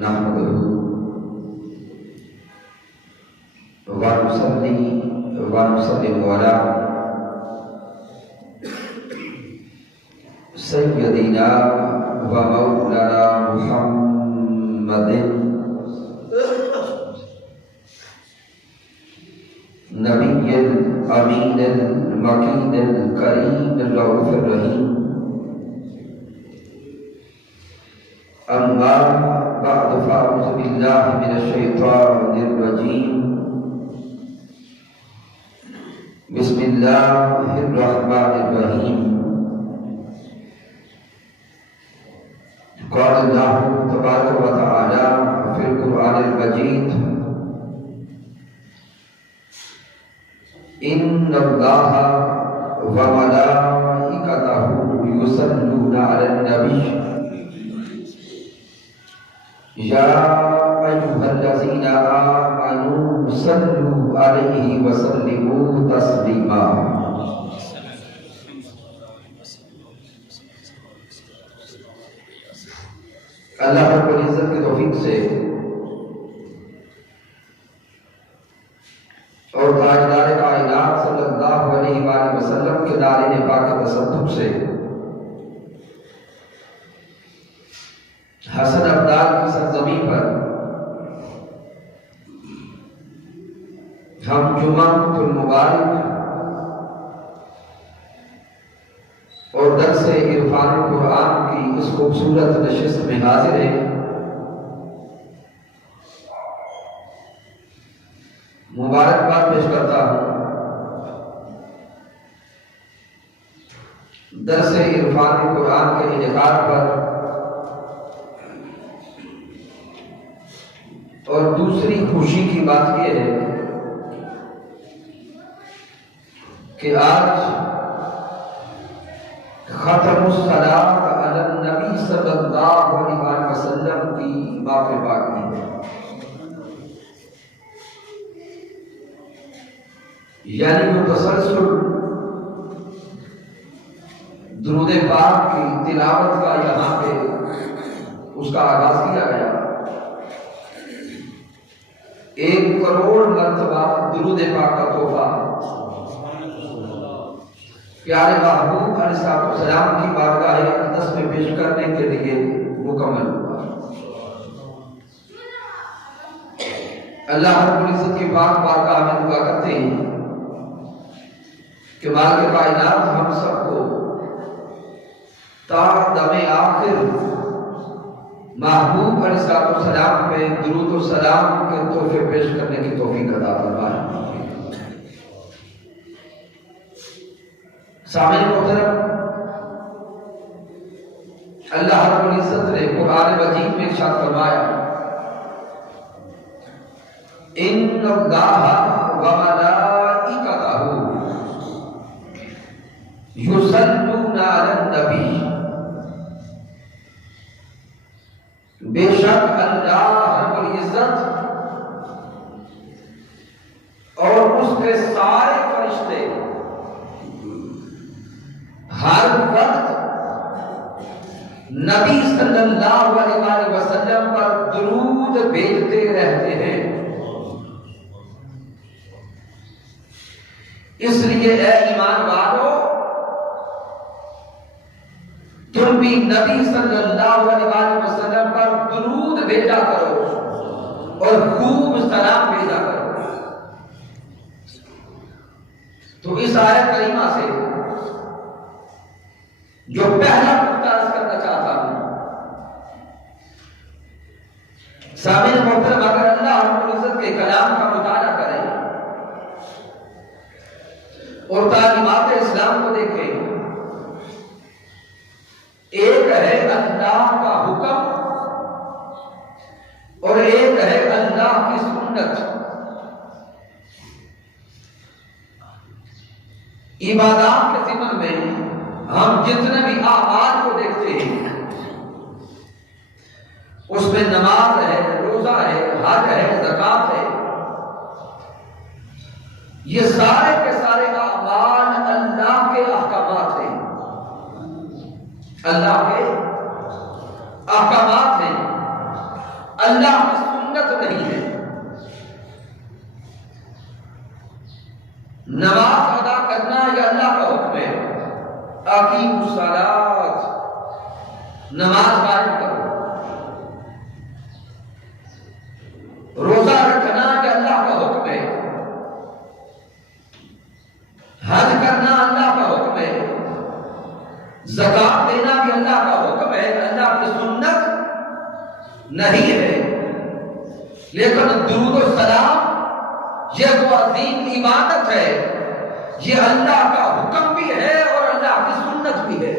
نحمده ونصلي ونسلم على سيدنا ومولانا محمد نبي الأمين المكين الكريم الرؤوف الرحيم. أما بعد فأعوذ بالله من الشيطان الرجيم. بسم الله الرحمن الرحيم. قال الله تبارك وتعالى في القرآن المجيد: إن الله وملائكته يصلون على النبي يا أيها الذين آمنوا صلوا عليه وسلموا تسليما. اللہ رب العزت کی توفیق سے اور تاجدار کائنات صلی اللہ علیہ وآلہ وسلم کے دارین پاک تصدق سے حسن ابدال کی سرزمین پر ہم جمعۃ المبارک اور درس عرفان القرآن کی اس خوبصورت نشست میں حاضر ہیں. مبارکباد پیش کرتا ہوں درس عرفان القرآن کے انعقاد پر، اور دوسری خوشی کی بات یہ ہے کہ آج ختم الصلاۃ علی النبی صلی اللہ علیہ وسلم کی ماہ پاکی ہے. یعنی وہ تسلسل درود پاک کی تلاوت کا یہاں پہ اس کا آغاز کیا گیا. 1 کروڑ مرتبہ درود پاک کا تحفہ پیارے محبوب علیہ السلام کی بارگاہ اقدس میں پیش کرنے کے لیے مکمل ہوا. اللہ رب العزت کی پاک بارگاہ میں دعا کرتے ہیں کہ مالک کائنات ہم سب کو تا دم آخر محبوب علیہ السلام پہ درود و سلام کے تحفے پیش کرنے کی توفیق عطا فرمائے. سامعین محترم، اللہ رب العزت نے قرآن مجید میں ارشاد فرمایا: ان اللہ وملائکتہ یصلون علی النبی. بے شک اللہ رب العزت اور اس کے سارے فرشتے ہر وقت نبی صلی اللہ علیہ وسلم پر درود بھیجتے رہتے ہیں. اس لیے اے ایمان والو، تم بھی نبی صلی اللہ علیہ وسلم پر درود بھیجا کرو اور خوب سلام بھیجا کرو. تو اس آیت کریمہ سے جو پہلا نقطہ عرض کرنا چاہتا ہوں، سامعین محترم، اگر اللہ رب العزت کے کلام کا مطالعہ کریں اور تعلیمات اسلام کو دیکھیں، ایک ہے اللہ کا حکم اور ایک ہے اللہ کی سنت. عبادات کے ضمن میں ہم جتنے بھی اعمال کو دیکھتے ہیں اس میں نماز ہے، روزہ ہے، حج ہے، زکات ہے، یہ سارے کے سارے اعمال اللہ کے احکامات ہیں. اللہ کے احکامات ہیں. اللہ کی سنت نہیں ہے۔ نماز ادا کرنا یہ اللہ کا حکم ہے، اقیموا الصلاۃ، نماز قائم کرو۔ روزہ رکھنا یہ اللہ کا حکم ہے، حج کرنا اللہ کا حکم ہے، زکات دینا بھی اللہ کا حکم ہے، اللہ کی سنت نہیں ہے۔ لیکن درود و سلام یہ تو عظیم عبادت ہے، یہ اللہ کا حکم بھی ہے اور اللہ کی سنت بھی ہے۔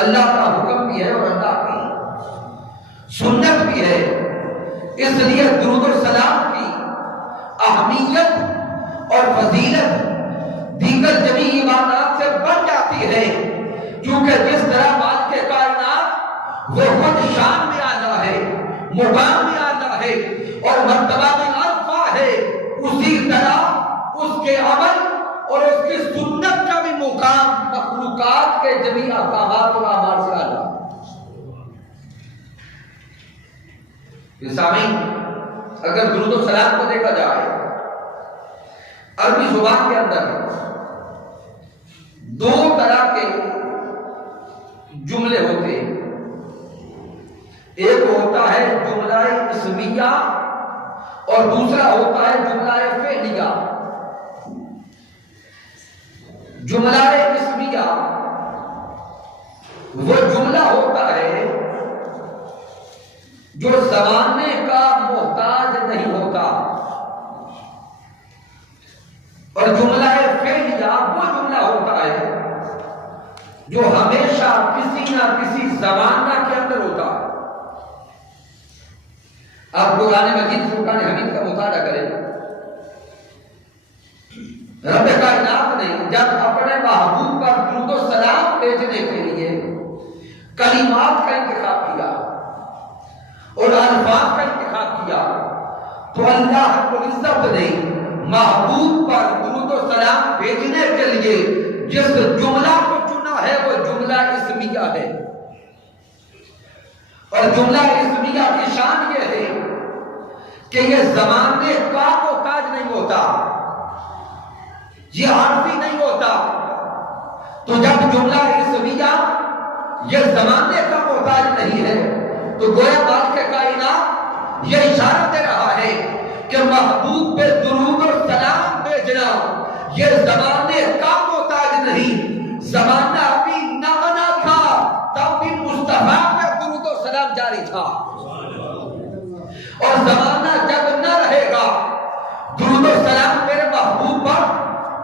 اللہ کا حکم بھی ہے اور اللہ کی سنت بھی ہے۔ اس لیے درود و سلام کی اہمیت اور فضیلت دیگر جمی عبادات سے بڑھ جاتی ہے، کیونکہ جس طرح مالک کائنات وہ خود شان میں آنا ہے، مقام میں آنا ہے اور مرتبہ میں عرفہ ہے، اسی طرح اس کے عمل اور اس کی سنت کا بھی مقام مخلوقات کے جمی احکامات اور اعمال سے آنا۔ سامعین، اگر درود و سلام کو دیکھا جائے عربی زبان کے اندر دو طرح کے جملے ہوتے ہیں، ایک ہوتا ہے جملہ اسمیہ اور دوسرا ہوتا ہے جملہ فعلیہ۔ جملہ اسمیہ وہ جملہ ہوتا ہے جو زمانے کا محتاج نہیں ہوتا، اور جملہ فعلیہ وہ جملہ ہوتا ہے جو ہمیشہ کسی نہ کسی زمانہ کے اندر ہوتا ہے۔ آپ قرآن مجید فرقان حمید کا مطالعہ کریں، رب کائنات نے جب اپنے محبوب پر درود و سلام بھیجنے کے لیے کلمات کا انتخاب کیا اور الفاظ کا انتخاب کیا، تو اللہ رب العزت نے محبوب پر درود و سلام بھیجنے کے لیے جس جملہ کو چنا ہے وہ جملہ اسمیہ ہے، اور جملہ اسمیہ کی شان یہ ہے کہ یہ زمانے کا محتاج نہیں ہوتا، یہ عارضی نہیں ہوتا۔ تو جب جملہ اسمیہ یہ زمانے کا محتاج نہیں ہے تو گویا مالک کائنات یہ اشارہ دے رہا ہے کہ محبوب پہ درود اور سلام بھیجنا یہ زمانے کا محتاج نہیں، زمانہ ابھی نہ بنا تھا تب بھی مصطفیٰ پہ درود و سلام جاری تھا، اور زمانہ جب نہ رہے گا درود و سلام میرے محبوب پر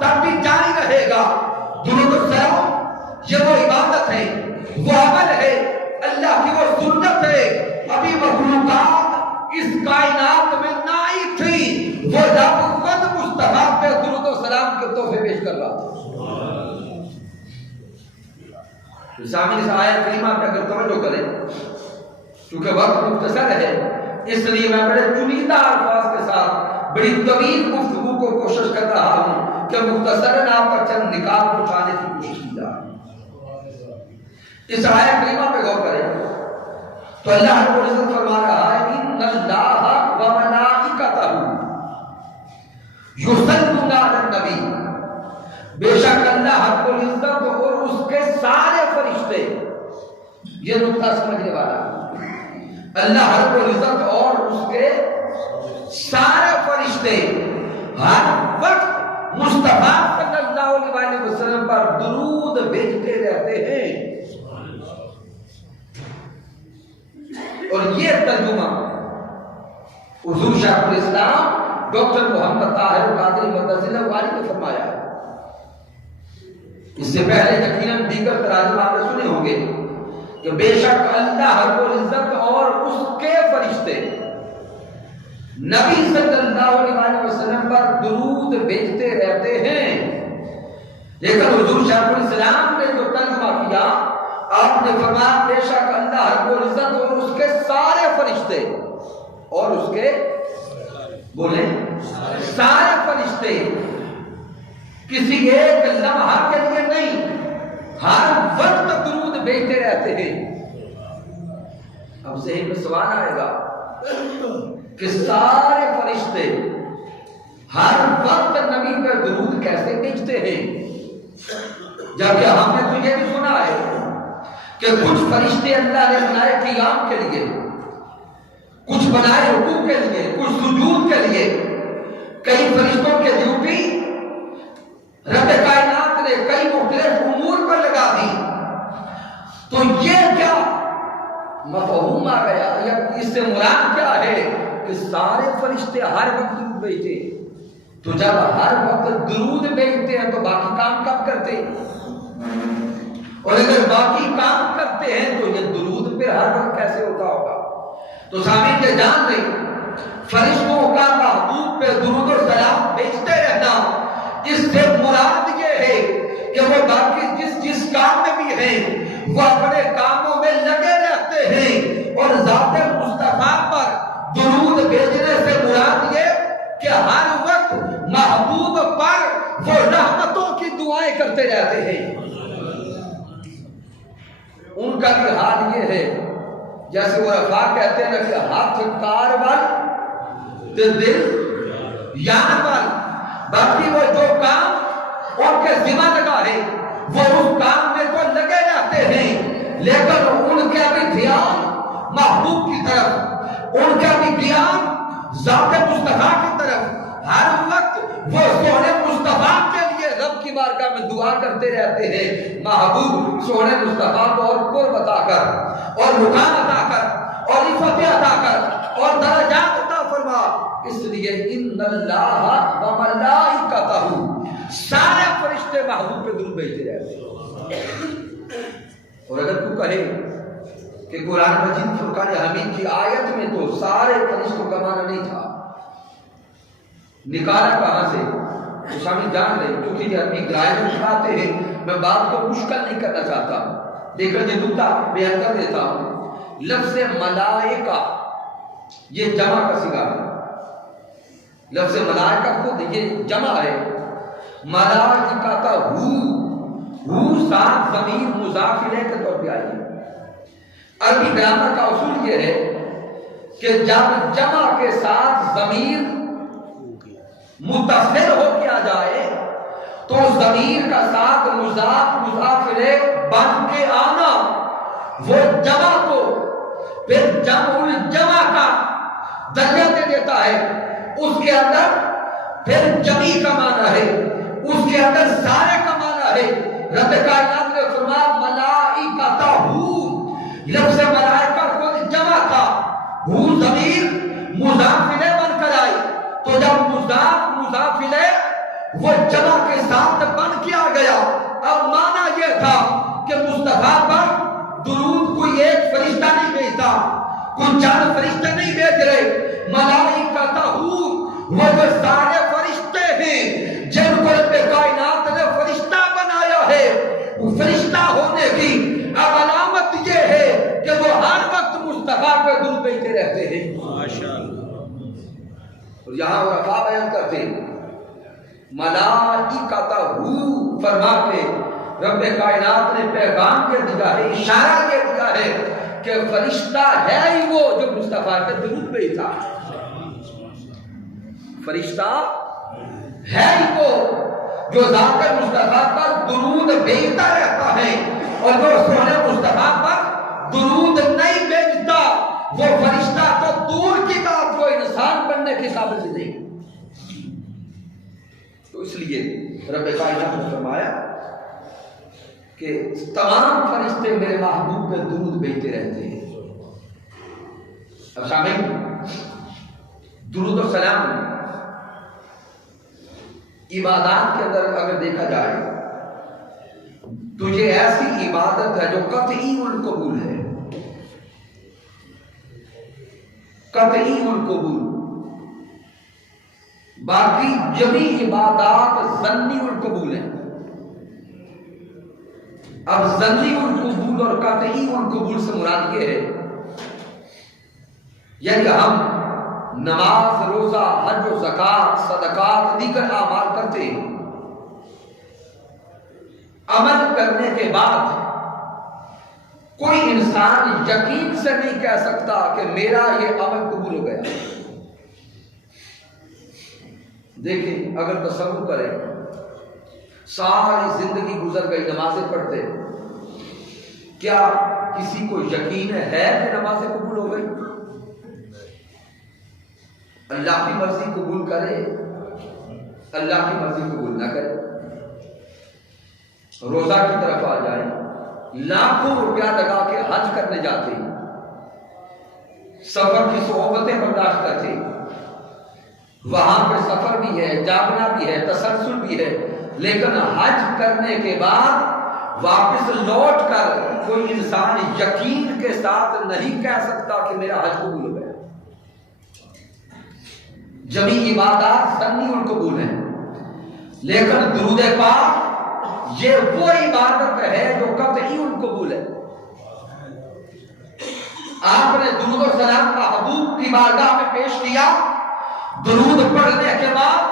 تب بھی جاری رہے گا۔ درود و سلام یہ وہ عبادت ہے، وہ عمل ہے، اللہ کی وہ سنت ہے، ابھی مخلوقات اس کائنات میں نہ آئی تھی، وہ رب خود مصطفیٰ پہ درود و سلام کے تحفے پیش کر رہا تھا۔ سامنے اس آیت کریمہ پہ اگر توجہ کریں، کیونکہ وقت مختصر ہے اس لیے میں بڑے چنیدہ الفاظ کے ساتھ بڑی طویل گفتگو کو کوشش کر رہا ہوں کہ مختصراً آپ کا چند نکات پہنچانے کی کوشش کی جائے۔ اس آیت کریمہ پہ غور کریں تو اللہ رب العزت فرما رہا ہے ان اللہ و ملائکتہ یصلون علی النبی، بے شک اللہ رب العزت اور اس کے سارے فرشتے، یہ نقطہ سمجھنے والا ہے، اللہ رب العزت اور اس کے سارے فرشتے ہر وقت مصطفیٰ صلی اللہ علیہ وسلم پر درود بھیجتے رہتے ہیں۔ اور یہ ترجمہ حضور شیخ الاسلام ڈاکٹر محمد طاہر قادری مدثر اللہ علیہ نے فرمایا ہے۔ اس سے پہلے یقیناً دیگر تراجم آپ نے سنے ہوں گے کہ بے شک اللہ رب العزت اور اس کے فرشتے نبی صلی اللہ علیہ وسلم پر درود بھیجتے رہتے ہیں۔ لیکن حضور شیخ الاسلام نے جو ترجمہ کیا، آپ نے فرمایا بے شک اللہ رب العزت اور اس کے سارے فرشتے، اور اس کے بولیں سارے فرشتے، کسی ایک لمحہ کے لیے نہیں، ہر وقت درود بھیجتے رہتے ہیں۔ اب ذہن میں سوال آئے گا کہ سارے فرشتے ہر وقت نبی پر درود کیسے بھیجتے ہیں، جبکہ ہم نے تو یہ بھی سنا ہے کہ کچھ فرشتے اللہ نے بنائے قیام کے لیے، کچھ بنائے رکوع کے لیے، کچھ سجود کے لیے، کئی فرشتوں کے ڈیوٹی رب کائنات نے کئی مختلف امور پر لگا دی۔ تو یہ کیا مفہوم آ گیا یا اس سے مراد کیا ہے کہ سارے فرشتے ہر وقت درود بھیجتے ہیں؟ تو جب ہر وقت درود بھیجتے ہیں تو باقی کام کب کرتے ہیں؟ اور اگر باقی کام کرتے ہیں تو یہ درود پہ ہر وقت کیسے ہوتا ہوگا؟ تو سامعین کے جان لیں، فرشتوں کا محبوب پہ درود و سلام بھیجتے رہنا، اس سے مراد یہ ہے کہ وہ باقی جس کام میں بھی ہیں وہ اپنے کاموں میں لگے رہتے ہیں، اور ذات مصطفیٰ پر درود بھیجنے سے مراد یہ کہ ہر وقت محبوب پر وہ رحمتوں کی دعائیں کرتے رہتے ہیں۔ ان کا بھی حال یہ ہے جیسے وہ رفا کہتے ہیں کہ ہاتھ کارول دل یانول، باقی وہ جو کام ان کے ذمہ لگا ہے وہ اس کام میں تو لگے رہتے ہیں، لیکن ان کا بھی دھیان محبوب کی طرف، ان کا بھی دھیان ذات مصطفیٰ کی طرف، ہر وقت وہ سونے مصطفیٰ کے لیے رب کی بارگاہ میں دعا کرتے رہتے ہیں۔ محبوب سونے مصطفیٰ کو اور قرب عطا کر اور مقام عطا کر اور عزت عطا کر اور درجات عطا فرما، اس لیے ان اللہ و ملائکتہ، سارے فرشتے محبوب پہ درود بھیجتے رہتے ہیں۔ اور اگر تو کہے کہ قرآن مجید فرقان حمید کی آیت میں تو سارے فرشتوں کا معنی نہیں تھا، نکالا کہاں سے؟ تو شامل جان لیں، کیونکہ یہ اپنی گرائن اٹھاتے ہیں، میں بات کو مشکل نہیں کرنا چاہتا، دیکھیں یہ نکتہ بیان کر دیتا ہوں۔ لفظ ملائکہ یہ جمع کا صیغہ ہے، لفظ ملائکہ خود یہ جمع ہے، ملائکہ ہو ساتھ ضمیر مضاف الیہ کے طور پہ آئی ہے۔ عربی گرامر کا اصول یہ ہے کہ جب جمع کے ساتھ ضمیر متصل ہو کے آ جائے تو ضمیر کا ساتھ مضاف الیہ بن کے آنا وہ جمع کو پھر جمع الجمع کا درجہ دے دیتا ہے، اس کے اندر پھر جمعی کا معنی ہے، اس کے اندر سارے کا معنی ہے۔ رب کائنات نے فرمایا ملائکتہ، لفظ ملائکہ کو جمع تھا، ہو ضمیر مضاف الیہ بن کر آئی، تو جب مضاف الیہ وہ جمع کے ساتھ بن کے آ گیا، اب معنی یہ تھا کہ مصطفیٰ پر درود کوئی ایک فرشتہ نہیں بھیجتا، کوئی چند فرشتے نہیں بھیج رہے، ملائکتہ وہ جو سارے فرشتے ہیں جن کو رب کائنات نے فرشتہ بنایا ہے، وہ فرشتہ ہونے کی اب علامت یہ ہے کہ وہ ہر وقت مصطفیٰ پہ درود بھیجتے رہتے ہیں۔ ماشاءاللہ۔ اور یہاں وہ رفا بیان کرتے ہیں ملائکتہ فرما کے رب کائنات نے پیغام کے دیا ہے، اشارہ کے دیا ہے کہ فرشتہ ہے ہی وہ جو مصطفیٰ پہ درود بھیجتا ہے، فرشتہ ہے ہی وہ جو ذات مصطفیٰ پر درود بھیجتا رہتا ہے، اور جو سونے مصطفیٰ پر درود نہیں بھیجتا وہ فرشتہ تو دور کی بات، وہ انسان بننے کی قابل نہیں۔ تو اس لیے رب کائنات نے فرمایا کہ تمام فرشتے میرے محبوب پہ درود بھیجتے رہتے ہیں۔ اب سامعین، درود و سلام عبادات کے اندر اگر دیکھا جائے تو یہ ایسی عبادت ہے جو قطعی القبول ہے، قطعی القبول۔ باقی جمی عبادات ظنی القبول ہیں۔ اب ظنی القبول اور قطعی القبول سے مراد یہ ہے، یعنی ہم نماز، روزہ، حج و زکات، صدقات، دیگر اعمال کرتے ہیں، عمل کرنے کے بعد کوئی انسان یقین سے نہیں کہہ سکتا کہ میرا یہ عمل قبول ہو گیا۔ دیکھیں اگر تصور کریں ساری زندگی گزر گئی نمازیں پڑھتے، کیا کسی کو یقین ہے کہ نمازیں قبول ہو گئی؟ اللہ کی مرضی قبول کرے، اللہ کی مرضی قبول نہ کرے۔ روزہ کی طرف آ جائیں، لاکھوں روپیہ لگا کے حج کرنے جاتے، سفر کی صحبتیں برداشت کرتے، وہاں پہ سفر بھی ہے، جاگنا بھی ہے، تسلسل بھی ہے، لیکن حج کرنے کے بعد واپس لوٹ کر کوئی انسان یقین کے ساتھ نہیں کہہ سکتا کہ میرا حج قبول ہو گیا۔ جمی عبادات سنی اور قبول ہیں، لیکن درود پاک یہ وہ عبادت ہے جو قطعی ان قبول ہے۔ آپ نے درود و سلام محبوب کی بارگاہ میں پیش کیا، درود پڑھنے کے بعد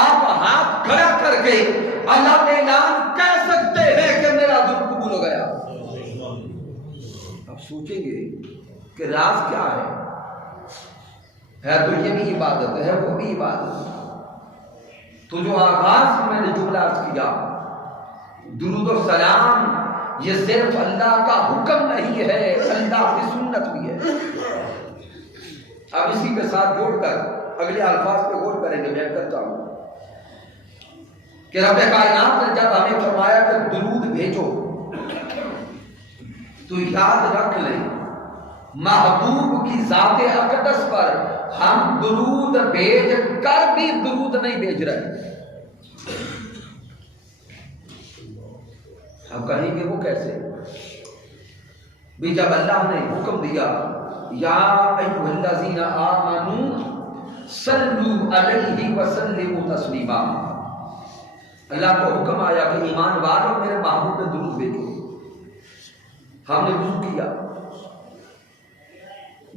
آپ ہاتھ کھڑا کر کے اللہ کا اعلان کہہ سکتے ہیں کہ میرا درود قبول ہو گیا۔ اب سوچیں گے کہ راز کیا ہے تو یہ بھی عبادت ہے، وہ بھی عبادت ہے۔ تو جو آغاز میں نے جملہ عرض کیا، درود و سلام یہ صرف اللہ کا حکم نہیں ہے، اللہ کی سنت بھی ہے۔ اب اسی کے ساتھ جوڑ کر اگلے الفاظ پہ غور کریں گے۔ میں کرتا ہوں کہ رب کائنات نے جب ہمیں فرمایا کہ درود بھیجو، تو یاد رکھ لیں محبوب کی ذات اقدس پر ہم درود بھیج کر بھی درود نہیں بھیج رہے۔ ہم کہیں گے وہ کیسے؟ بھی جب اللہ نے حکم دیا یا ایھا الذین آمنوا صلوا علیہ وسلموا تسلیما، اللہ کو حکم آیا کہ ایمان والوں میرے محبوب پہ درود بھیجو۔ ہم نے وضو کیا،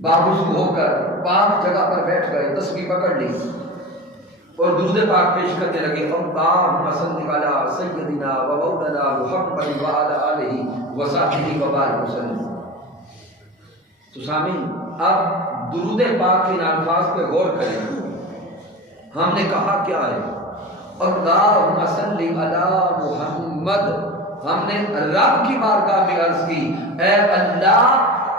باوضو ہو کر پاک جگہ پر بیٹھ گئے، تسبیح پکڑ لی اور درود پاک پیش کرنے لگے، اللہم صل علی سیدنا و مولانا محمد و علی آلہ و صحبہ وبارک وسلم۔ تو سامعین اب درود پاک کے الفاظ پہ غور کریں۔ ہم نے کہا کیا ہے؟ اللہم صل علی محمد۔ ہم نے رب کی بارگاہ میں عرض کی، اے اللہ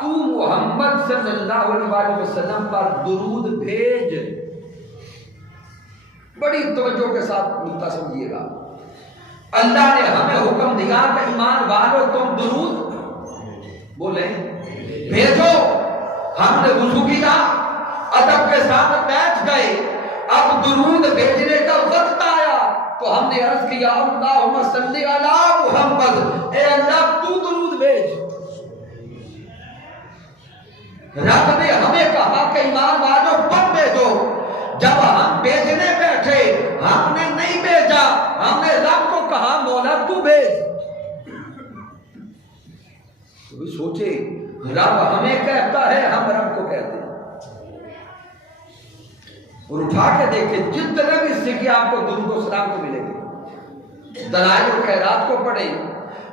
تو محمد صلی اللہ علیہ وسلم پر درود بھیج۔ بڑی توجہ کے ساتھ نکتہ سمجھیے گا۔ اللہ نے ہمیں حکم دیا کہ ایمان والو تم درود بولیں بھیجو۔ ہم نے وضو کیا، ادب کے ساتھ بیٹھ گئے، اب درود بھیجنے کا وقت آیا تو ہم نے عرض کیا اللہم صلی علی محمد، اے اللہ تو درود بھیج۔ رب نے ہمیں کہا کہ ایمان والو تم بھیجو، جب ہم بھیجنے بیٹھے ہم نے نہیں بھیجا، ہم نے رب کو کہا مولا تو بھیج۔ تو سوچے رب ہمیں کہتا ہے، ہم رب کو کہتے ہیں۔ اور اٹھا کے دیکھیں جتنے بھی سکے آپ کو درود و سلام کو ملیں گے، دلائل و خیرات کو پڑھیں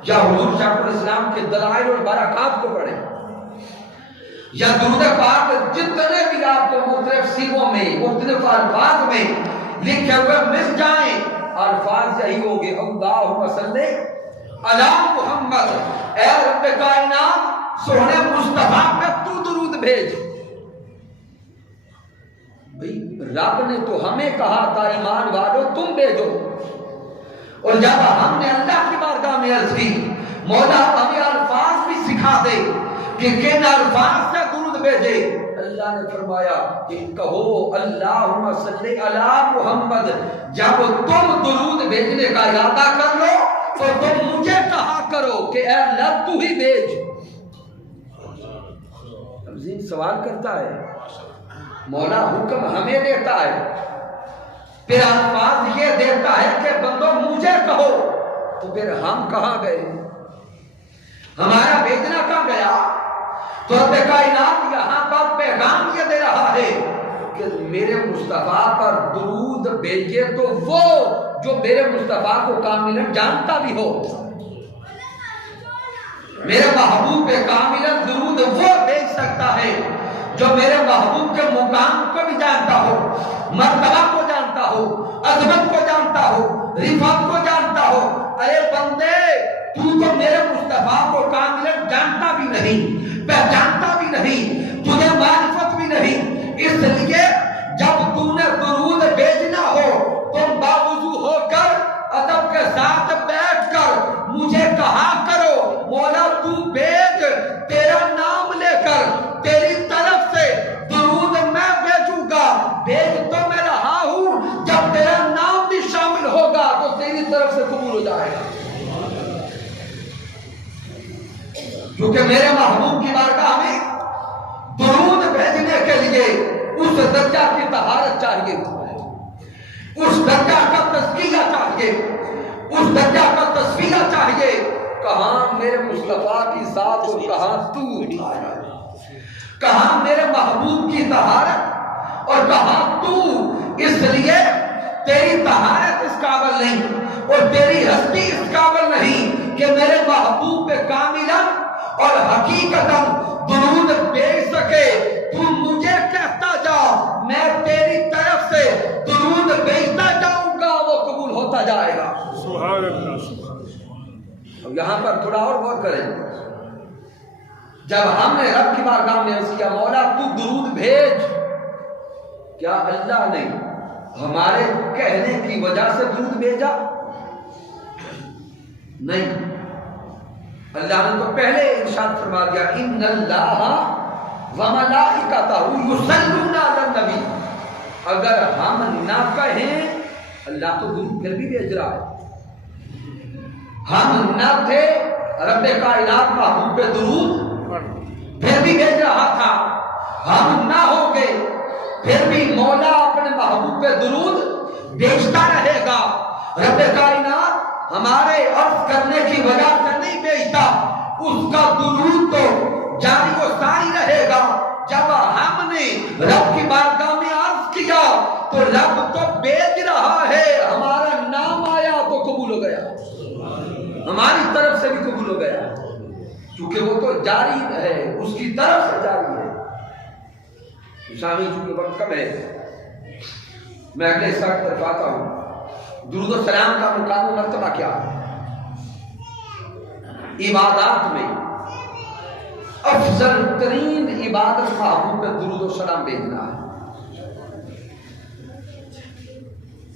یا حضور شیخ الاسلام کے دلائل اور برکات کو پڑھیں یا درود پاک جتنے بھی آپ کو مختلف سیغوں میں مختلف الفاظ میں لکھے ہوئے مل جائیں، الفاظ یہی ہوں گے اللہم صلی علی محمد، اے رب کائنات سونے مصطفیٰ پہ تو درود بھیج۔ رب نے تو ہمیں کہا تھا ایمان والو تم بھیجو، اور جب ہم نے اللہ کی بارگاہ میں عرض کی مولا ہمیں الفاظ بھی سکھا دے کہ کن الفاظ سے درود بھیجے، اللہ نے فرمایا کہ کہو اللہم صلی علی محمد۔ جب تم درود بھیجنے کا ارادہ کر لو تو تم مجھے کہا کرو کہ اے اللہ تو ہی بھیج۔ اب ذہن سوال کرتا ہے، مولا حکم ہمیں دیتا ہے، پھر الفاظ یہ دیتا ہے کہ بندو مجھے کہو، تو پھر ہم کہاں گئے؟ ہمارا بھیجنا کہاں گیا؟ تو رب کائنات یہاں پر پیغام یہ دے رہا ہے کہ میرے مصطفیٰ پر درود بھیجے تو وہ جو میرے مصطفیٰ کو کاملاً جانتا بھی ہو۔ میرے محبوب پہ کاملا درود وہ بھیج سکتا ہے جو میرے محبوب کے مقام کو بھی جانتا ہو، مرتبہ کو جانتا ہو، عظمت کو جانتا ہو، رفعت کو جانتا ہو۔ ارے بندے، تو تو میرے مصطفیٰ کو کاملا جانتا بھی نہیں، پہچانتا بھی نہیں، تجھے معرفت بھی نہیں، اس لیے جب تو نے درود بھیجنا ہو تم باوضو ہو کر ادب کے ساتھ بیٹھ کر مجھے کہا کرو مولا تو بھیج، تیرا نام لے کر تیری طرف سے درود میں بھیجوں گا۔ بھیج تو میں رہا ہوں، جب تیرا نام بھی شامل ہوگا تو تیری طرف سے قبول ہو جائے گا، کیونکہ میرے محبوب کی بارگاہ میں درود بھیجنے کے لیے اس درجہ کی طہارت چاہیے، اس درجہ کا تزکیہ چاہیے، اس درجہ کا تصفیہ چاہیے۔ کہاں میرے مصطفیٰ کی ذات اور کہاں تو، کہاں میرے محبوب کی طہارت اور کہاں تو۔ اس لیے تیری طہارت اس قابل نہیں اور تیری ہستی اس قابل نہیں کہ میرے محبوب پہ کاملا اور حقیقتاً درود بھیج سکے۔ تو مجھے کہتا جا، میں تیری طرف سے درود بھیجتا جاؤں گا، وہ قبول ہوتا جائے گا۔ سبحان اللہ۔ اب یہاں پر تھوڑا اور غور کریں، جب ہم نے رب کی بارگاہ میں عرض کیا مولا تو درود بھیج، کیا اللہ نے ہمارے کہنے کی وجہ سے درود بھیجا؟ نہیں، اللہ نے تو پہلے ارشاد فرما دیا ان اللہ وملائکتہ یصلون علی النبی۔ اگر ہم نہ کہیں اللہ تو درود پھر بھی بھیج رہا ہے۔ ہم نہ تھے، رب کائنات محبوب پہ درود پھر بھی بھیج رہا تھا۔ ہم نہ ہو گے پھر بھی مولا اپنے محبوب پہ درود بھیجتا رہے گا۔ رب کائنات ہمارے عرض کرنے کی وجہ سے نہیں بھیجتا، اس کا درود تو جاری و ساری رہے گا۔ جب ہم نے رب کی بارگاہ میں عرض کیا تو رب تو بھیج رہا ہے، ہمارا نام آیا تو قبول ہو گیا، ہماری طرف سے بھی قبول ہو گیا، کیونکہ وہ تو جاری ہے، اس کی طرف سے جاری ہے۔ شامل چونکہ وقت کم ہے، میں اگلے حصہ کی طرف آتا ہوں۔ درود و سلام کا مقام و مرتبہ کیا ہے؟ عبادات میں افضل ترین عبادت محبوب پہ درود و سلام بھیجنا ہے۔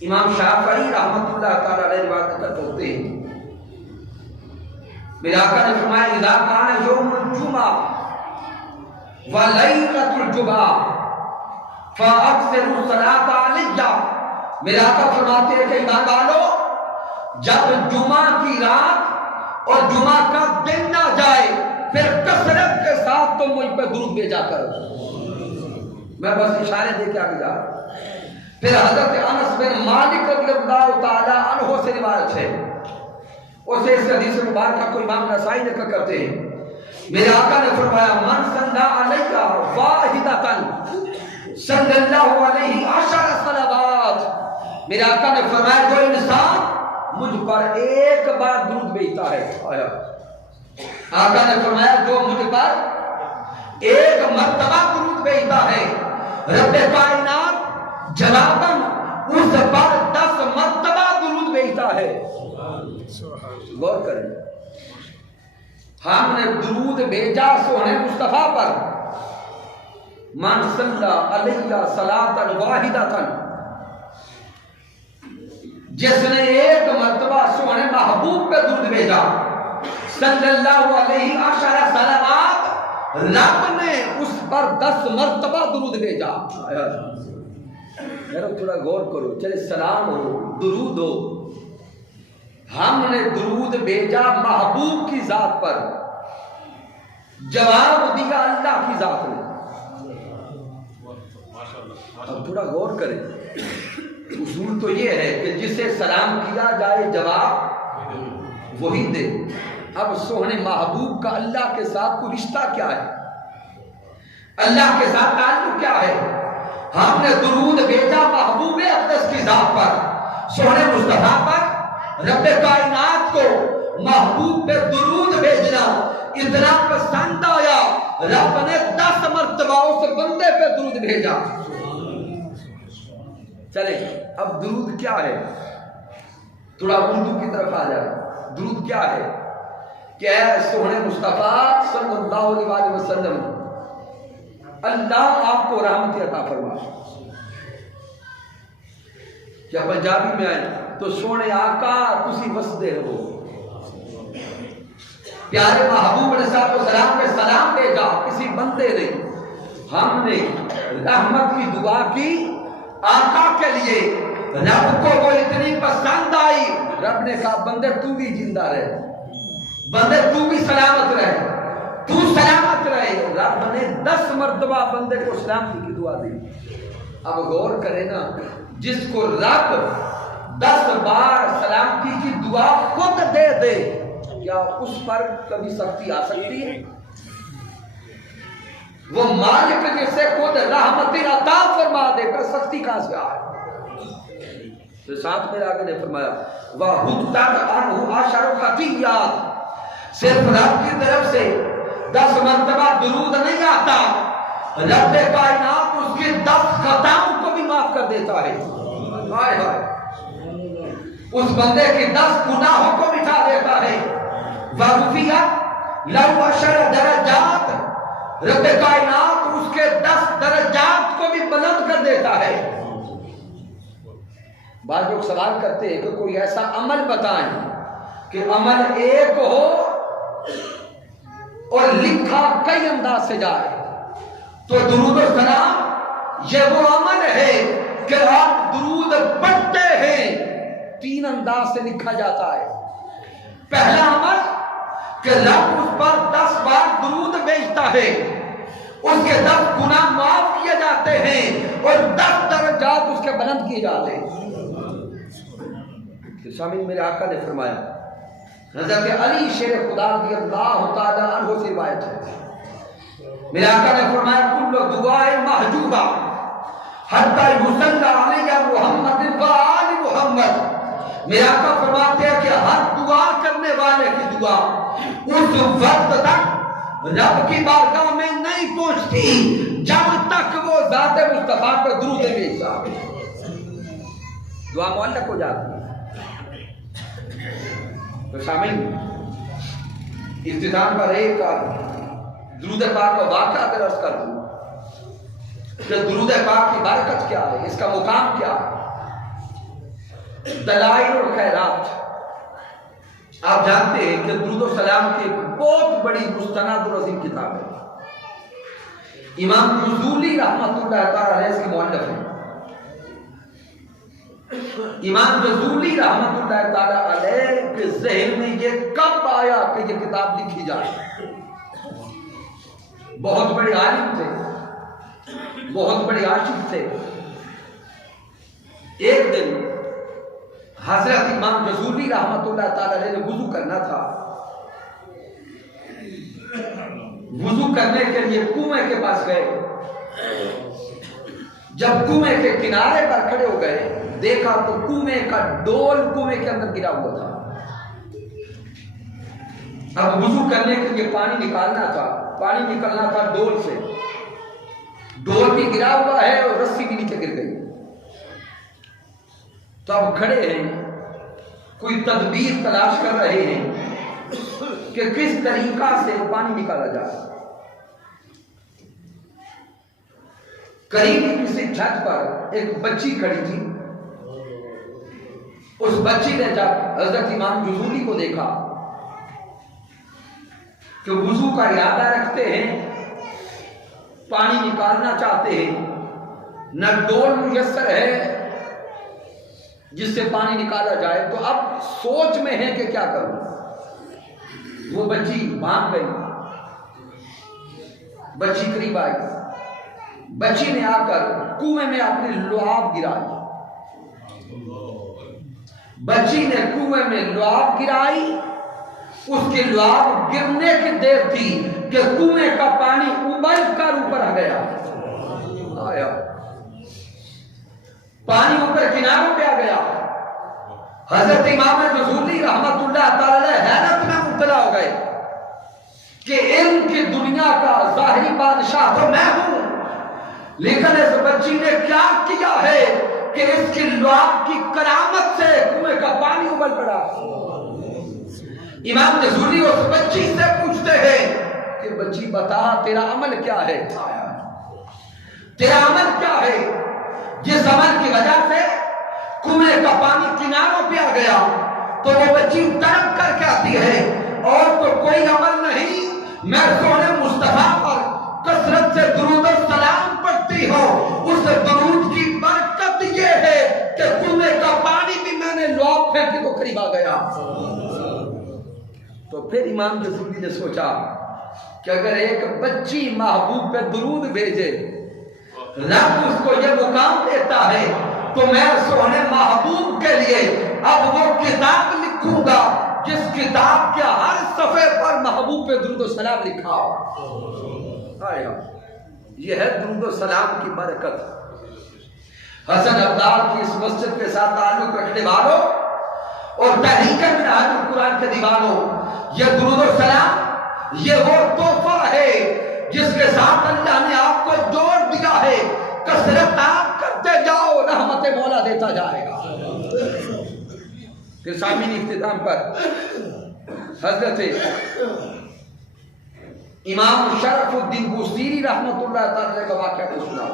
امام شافعی رحمۃ اللہ تعالی علیہ روایت کرتے ہیں، میرے آقا نے فرمایا اذا کان یوم الجمعہ ولیلۃ الجمعہ فاکثروا الصلاۃ علیہ۔ میرے آقا فرماتے ہیں کہ ایمان والو، جب جمعہ کی رات اور جمعہ کا دن نہ جائے پھر کثرت کے ساتھ تم مجھ پہ درود بھیجا کرو۔ میں بس اشارے دے کے آگے جا رہا ہوں۔ پھر حضرت انس بن مالک رضی اللہ تعالی عنہ سے روایت ہے، اسے اس حدیث مبارکہ کو امام نسائی نقل کرتے ہیں، میرے آقا نے فرمایا من صلی علیہ واحدۃ صلی اللہ علیہ عشر صلوات۔ میرے آقا نے فرمایا جو انسان مجھ پر ایک بار درود بھیجتا ہے، آیا آقا نے فرمایا جو مجھ پر ایک مرتبہ درود بھیجتا ہے، رب کائنات جواباً اس پر 10 مرتبہ درود بھیجتا ہے۔ غور کریں، ہم نے درود بھیجا سونے مصطفیٰ پر، من صلی علیہ صلاۃ واحدۃ، جس نے ایک مرتبہ سونے محبوب پہ درود بھیجا، صلی اللہ علیہ عشر صلوات، رب نے اس پر 10 مرتبہ درود بھیجا۔ تھوڑا غور کرو، چلے سلام ہو، درود ہو، ہم نے درود بھیجا محبوب کی ذات پر، جواب دیا اللہ کی ذات نے۔ اب تھوڑا غور کریں، اصول تو یہ ہے کہ جسے سلام کیا جائے جواب وہی دے۔ اب سوہنے محبوب کا اللہ کے ساتھ کوئی رشتہ کیا ہے؟ اللہ کے ساتھ تعلق کیا ہے؟ ہم نے درود بھیجا محبوب اقدس کی ذات پر، سوہنے مصطفیٰ پر، رب کائنات کو محبوب پہ درود بھیجنا اتنا پسند آیا، رب نے 10 مرتبہ اس بندے پہ درود بھیجا۔ چلیں اب درود کیا ہے، تھوڑا اردو کی طرف آ جائے۔ درود کیا ہے کہ اے سونے مصطفیٰ صلی اللہ علیہ وسلم، اللہ آپ کو رحمت عطا فرمائے۔ کیا پنجابی میں آئے تو سونے آقا تسی وسدے رہو، پیارے محبوب علیہ السلام پہ سلام بھیجا کسی بندے نے، ہم نے رحمت کی دعا کی آقا کے لیے، رب کو وہ اتنی پسند آئی، رب نے کہا بندے تو بھی زندہ رہے، بندے تو بھی سلامت رہے، تو سلامت رہے۔ رب نے 10 مرتبہ بندے کو سلامتی کی دعا دی۔ اب غور کرے نا، جس کو رب 10 بار سلامتی کی دعا خود دے دے، کیا اس پر کبھی سختی آ سکتی ہے؟ وہ مالک جسے خود رحمت عطا فرما دے پر سختی کہاں سے آئے؟ تو ساتھ میرے آقا نے فرمایا وَحُدْتَنْ عَنْهُ عَشَرُ خَطِيَّاتٍ، صرف رب کی طرف سے 10 مرتبہ درود نہیں آتا، رب کائنات اس کے 10 خطاؤں کو بھی معاف کر دیتا ہے۔ ہائے ہائے، اس بندے کے 10 گناہوں کو مٹا دیتا ہے۔ وَرُفِعَتْ لَهُ 10 درجات، رب کائنات اس کے 10 درجات کو بھی بلند کر دیتا ہے۔ بعض لوگ سوال کرتے ہیں کہ کوئی ایسا عمل بتائیں کہ عمل ایک ہو اور لکھا کئی انداز سے جائے، تو درود و سلام یہ وہ عمل ہے کہ آپ درود پڑھتے ہیں 3 انداز سے لکھا جاتا ہے۔ پہلا عمل کہ رب اس پر 10 بار درود بھیجتا ہے، اس کے 10 گناہ معاف کیے جاتے ہیں اور 10 درجات اس کے بلند کیے جاتے ہیں۔ سامعین میرے آقا نے فرمایا، حضرت علی شیر خدا رضی اللہ تعالی عنہ سے روایت ہے، میرے آقا نے فرمایا کل دعائے محجوبہ حتی یصلی علی محمد و آل محمد، میرے آقا فرماتے ہیں کہ ہر دعا کرنے والے کی دعا اس وقت تک رب کی بارگاہ میں نہیں پہنچتی جب تک وہ ذات مصطفیٰ پر درود بھیجتا، دعا معلق ہو جاتی ہے۔ تو شامل افتتاح پر ایک درود پاک کا واقعہ درس کر دوں کہ درود پاک کی برکت کیا ہے، اس کا مقام کیا ہے۔ دلائل اور خیرات، آپ جانتے ہیں کہ درود و سلام کی بہت بڑی مستند اور عظیم کتاب ہے، امام جزولی رحمۃ اللہ تعالی علیہ اس کے مؤلف ہیں۔ امام جزولی رحمۃ اللہ تعالی علیہ کے ذہن میں یہ کب آیا کہ یہ کتاب لکھی جائے؟ بہت بڑے عالم تھے، بہت بڑے عاشق تھے۔ ایک دن حضرت امام جزولی رحمۃ اللہ تعالی علیہ نے وضو کرنا تھا، وضو کرنے کے لیے کنویں کے پاس گئے۔ جب کنویں کے کنارے پر کھڑے ہو گئے، دیکھا تو کنویں کا ڈول کنویں کے اندر گرا ہوا تھا۔ اب وضو کرنے کے لیے پانی نکالنا تھا، پانی نکلنا تھا ڈول سے، ڈول بھی گرا ہوا ہے اور رسی بھی نیچے گر گئی۔ تو اب کھڑے ہیں، کوئی تدبیر تلاش کر رہے ہیں کہ کس طریقہ سے پانی نکالا جائے۔ قریب کسی چھت پر ایک بچی کھڑی تھی، اس بچی نے جب حضرت امام جزولی کو دیکھا کہ وضو کا ارادہ رکھتے ہیں، پانی نکالنا چاہتے ہیں، نہ ڈول میسر ہے جس سے پانی نکالا جائے، تو اب سوچ میں ہے کہ کیا کروں۔ وہ بچی بھاگ گئی، بچی قریب آئی، بچی نے آ کر کنویں میں اپنی لعاب گرائی، بچی نے کنویں میں لعاب گرائی۔ اس کے لعاب گرنے کی دیر تھی کہ کنویں کا پانی ابل کر اوپر آ گیا، آیا پانی اوپر کناروں پہ آ گیا۔ حضرت امام نزولی رحمت اللہ تعالی حیرت میں مبتلا ہو گئے کہ علم کی دنیا کا ظاہری بادشاہ تو میں ہوں، لیکن اس بچی نے کیا کیا ہے کہ اس کی لعاب کی کرامت سے کنویں کا پانی ابل پڑا۔ امام نزولی اس بچی سے پوچھتے ہیں کہ بچی بتا تیرا عمل کیا ہے، تیرا عمل کیا ہے جس عمل کی وجہ سے کنویں کا پانی کناروں پہ آ گیا؟ تو وہ بچی تڑپ کر کے آتی ہے اور تو کوئی عمل نہیں، میں سونے مصطفیٰ پر کثرت سے درود و سلام پڑھتی ہوں، اس درود کی برکت یہ ہے کہ کنویں کا پانی بھی میں نے لعاب پھینکی تو قریب آ گیا۔ تو پھر امام نزولی نے سوچا کہ اگر ایک بچی محبوب پہ درود بھیجے، رب اس کو یہ مقام دیتا ہے، تو میں سونے محبوب کے لیے اب وہ کتاب لکھوں گا جس کتاب کے ہر صفحے پر محبوب پہ درود و سلام لکھا ہو۔ یہ ہے درود و سلام کی برکت۔ حسن عبدال کی اس مسجد کے ساتھ تعلق رکھنے والوں اور تحریک منہاج القرآن کے دیوانوں، یہ درود و سلام یہ وہ تحفہ ہے جس کے ساتھ اللہ نے آپ کو جوڑ دیا ہے، کثرت آپ کرتے جاؤ رحمت مولا دیتا جائے گا۔ پھر سامعین اختتام پر حضرت امام شرف الدین بوصیری رحمت اللہ تعالی کا واقعہ کو سنا۔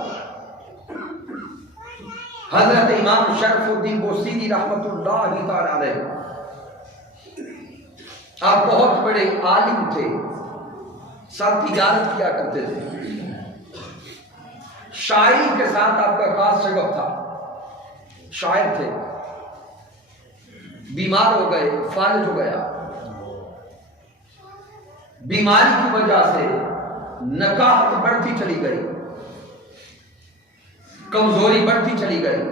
حضرت امام شرف الدین بوصیری رحمت اللہ تعالی علیہ آپ بہت بڑے عالم تھے، ساتھ تجارت کیا کرتے تھے، شاعری کے ساتھ آپ کا خاص شغف تھا، شاعر تھے، بیمار ہو گئے، فالج ہو گیا، بیماری کی وجہ سے نکاہت بڑھتی چلی گئی، کمزوری بڑھتی چلی گئی،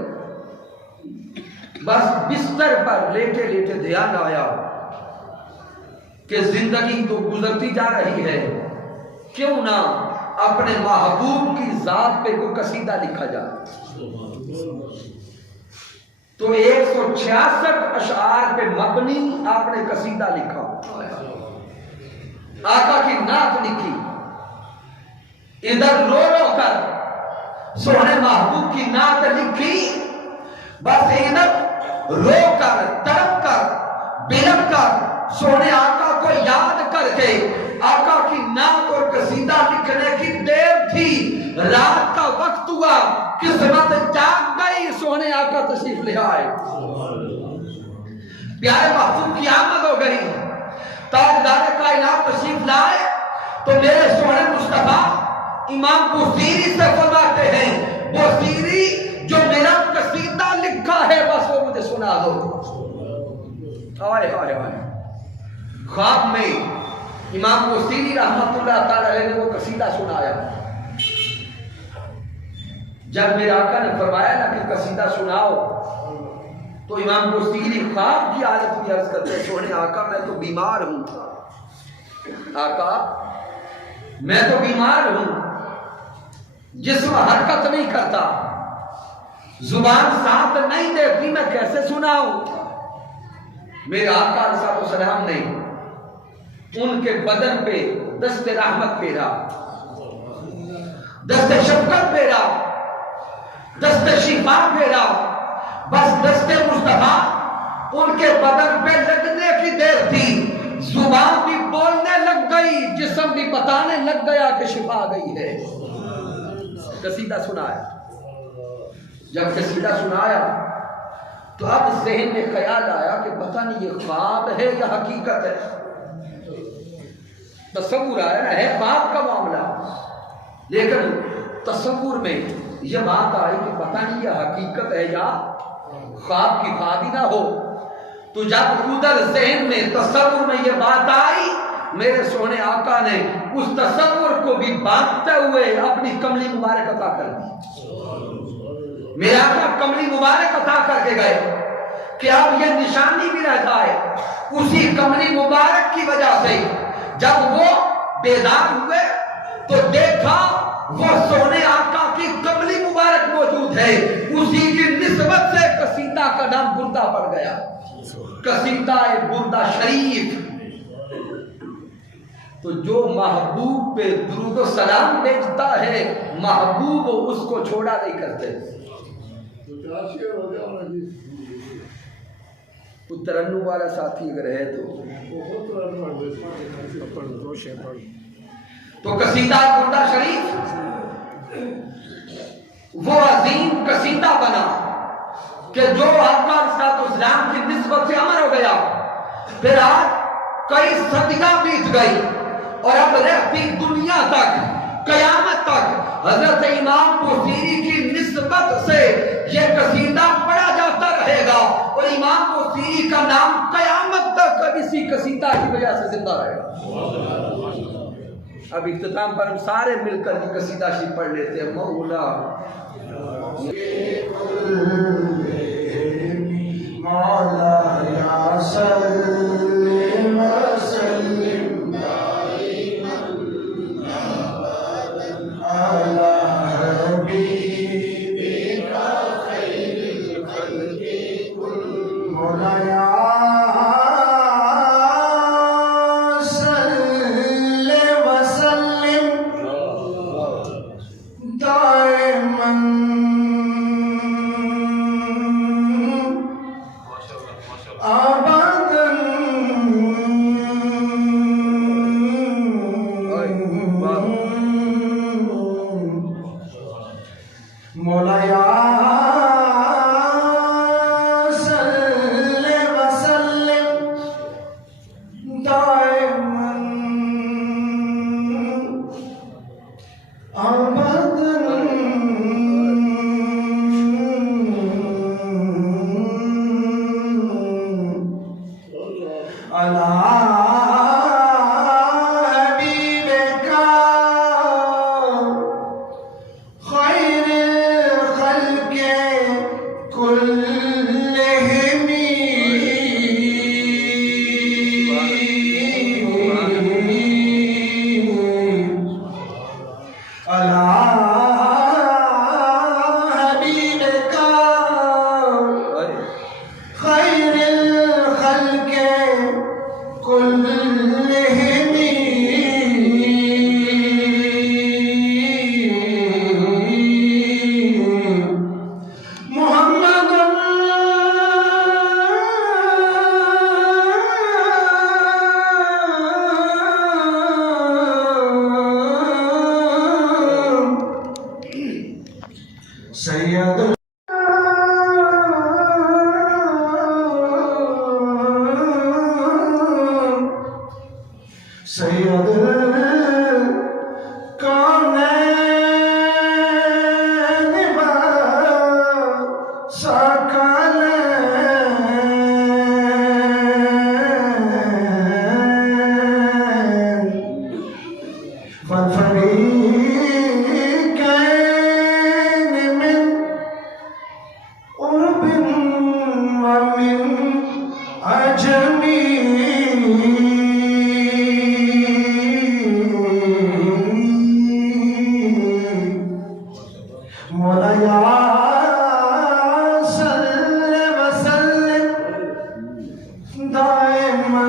بس بستر پر لیٹے لیٹے دھیان آیا کہ زندگی تو گزرتی جا رہی ہے، کیوں نہ اپنے محبوب کی ذات پہ کوئی قصیدہ لکھا جائے۔ تو 166 اشعار پہ مبنی آپ نے قصیدہ لکھا، آقا کی نعت لکھی، ادھر رو رو کر سونے محبوب کی نعت لکھی، بس ادھر رو کر تڑپ کر بلک کر سونے آقا کو یاد کر کے آقا کی نعت اور قصیدہ لکھنے کی دیر تھی، رات کا وقت ہوا، قسمت جاگ گئی، سونے آقا تشریف لے آئے، پیارے محبوب کی آمد ہو گئی، تاجدار کائنات تشریف لائے، تو میرے سونے مصطفیٰ امام بوصیری سے فرماتے ہیں، بوصیری جو میرا قصیدہ لکھا ہے بس وہ مجھے سنا دو۔ آئے آئے آئے خواب میں امام بوصیری رحمت اللہ تعالی نے وہ قصیدہ سنایا۔ جب میرے آقا نے فرمایا نا کہ قصیدہ سناؤ، تو امام بوصیری خواب کی حالت میں عرض کرتے ہیں، سونے آقا میں تو بیمار ہوں، آقا میں تو بیمار ہوں، جسم حرکت نہیں کرتا، زبان ساتھ نہیں دیتی، میں کیسے سناؤں؟ میرے آقا علیہ السلام نے ان کے بدن پہ دست رحمت پھیرا، دست شفقت پھیرا، دست شفا پھیرا، بس دست مصطفیٰ ان کے بدن پہ لگنے کی دیر تھی، زبان بھی بولنے لگ گئی، جسم بھی بتانے لگ گیا کہ شفا آ گئی ہے۔ قصیدہ سنایا، جب قصیدہ سنایا تو اب ذہن میں خیال آیا کہ پتہ نہیں یہ خواب ہے یا حقیقت ہے، تصور آیا نا، ہے خواب کا معاملہ، لیکن تصور میں یہ بات آئی کہ پتہ نہیں یہ حقیقت ہے یا خواب کی خواب ہی نہ ہو۔ تو جب ادھر ذہن میں تصور میں یہ بات آئی، میرے سونے آقا نے اس تصور کو بھی باندھتے ہوئے اپنی کملی مبارک عطا کر دی۔ میرے آقا کملی مبارک عطا کر کے گئے کہ اب یہ نشانی بھی رہ جائے، اسی کملی مبارک کی وجہ سے جب وہ بیدار ہوئے تو دیکھا وہ سونے آقا کی کملی مبارک موجود ہے، اسی کی نسبت سے قصیدہ کا نام بردہ پڑ گیا۔ قصیدہ بردہ شریف. تو جو محبوب پہ درود و سلام بھیجتا ہے محبوب اس کو چھوڑا نہیں کرتے. کوئی ترنم والا ساتھی اگر ہے تو قصیدہ بردہ شریف وہ عظیم قصیدہ بنا کہ جو آقا صلی اسلام کی نسبت سے امر ہو گیا. پھر آج کئی صدیاں بیت گئی اور اب رہتی دنیا تک قیامت تک حضرت امام بصیری کی نسبت سے یہ قصیدہ پڑھا جاتا رہے گا اور امام بصیری کا نام قیامت تک اسی قصیدہ کی وجہ سے زندہ رہے گا. اب اختتام پر ہم سارے مل کر یہ قصیدہ شریف پڑھ لیتے ہیں. مولا مولا یا صلی وسلم دائما علی حبیبک خیر الخلق کل. مولا یا صلی وسلم دائما مولا یا صلی وسلم دائما ابدا سید سید کونین و ثقلین مولا یا صلی وسلم دائما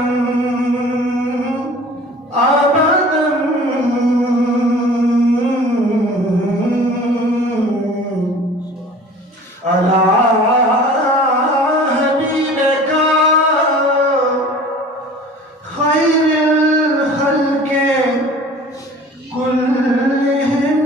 ابدا علی حبیبک خیر الخلق كلهم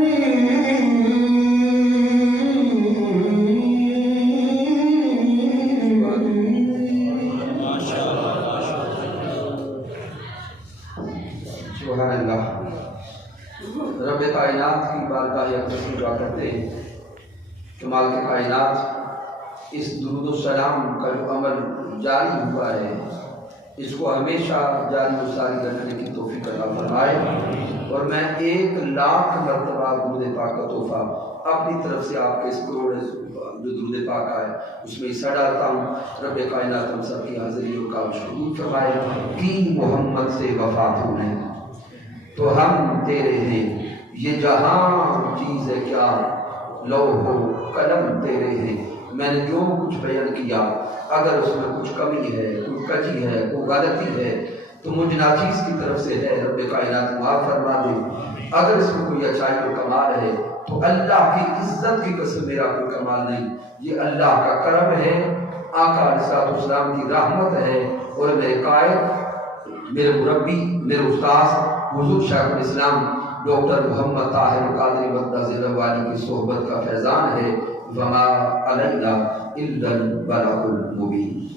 سبحان اللہ. رب کائنات کی بارگاہ اقدس میں دعا کرتے ہیں کہ مالک کائنات اس درود و سلام کا جو عمل جاری ہوا ہے اس کو ہمیشہ جاری و ساری رکھنے کی توفیق عطا فرمائے. اور میں 1,00,000 مرتبہ درود پاک کا تحفہ اپنی طرف سے آپ کے اس کروڑ جو درود پاک آئے اس میں حصہ ڈالتا ہوں. رب کائنات ہم سب کی حاضریوں کا شکر فرمائے. کی محمد سے وفا تو ہے تو ہم تیرے ہیں، یہ جہاں چیز ہے کیا لوح و قلم تیرے ہیں، میں نے جو کچھ بیان کیا اگر اس میں کچھ کمی ہے، کوئی کجی ہے، کوئی غلطی ہے تو مجھ ناچیز کی طرف سے ہے، رب کائنات معاف فرما دے۔ اگر اس میں کوئی اچھائی اور کمال ہے تو اللہ کی عزت کی قسم میرا کوئی کمال نہیں، یہ اللہ کا کرم ہے، آقا علیہ السلام کی رحمت ہے، اور میرے قائد، میرے مربی، میرے استاذ حضور شیخ الاسلام ڈاکٹر محمد طاہر قادری مدنظر والی کی صحبت کا فیضان ہے۔ وما علینا الا البلاغ المبین۔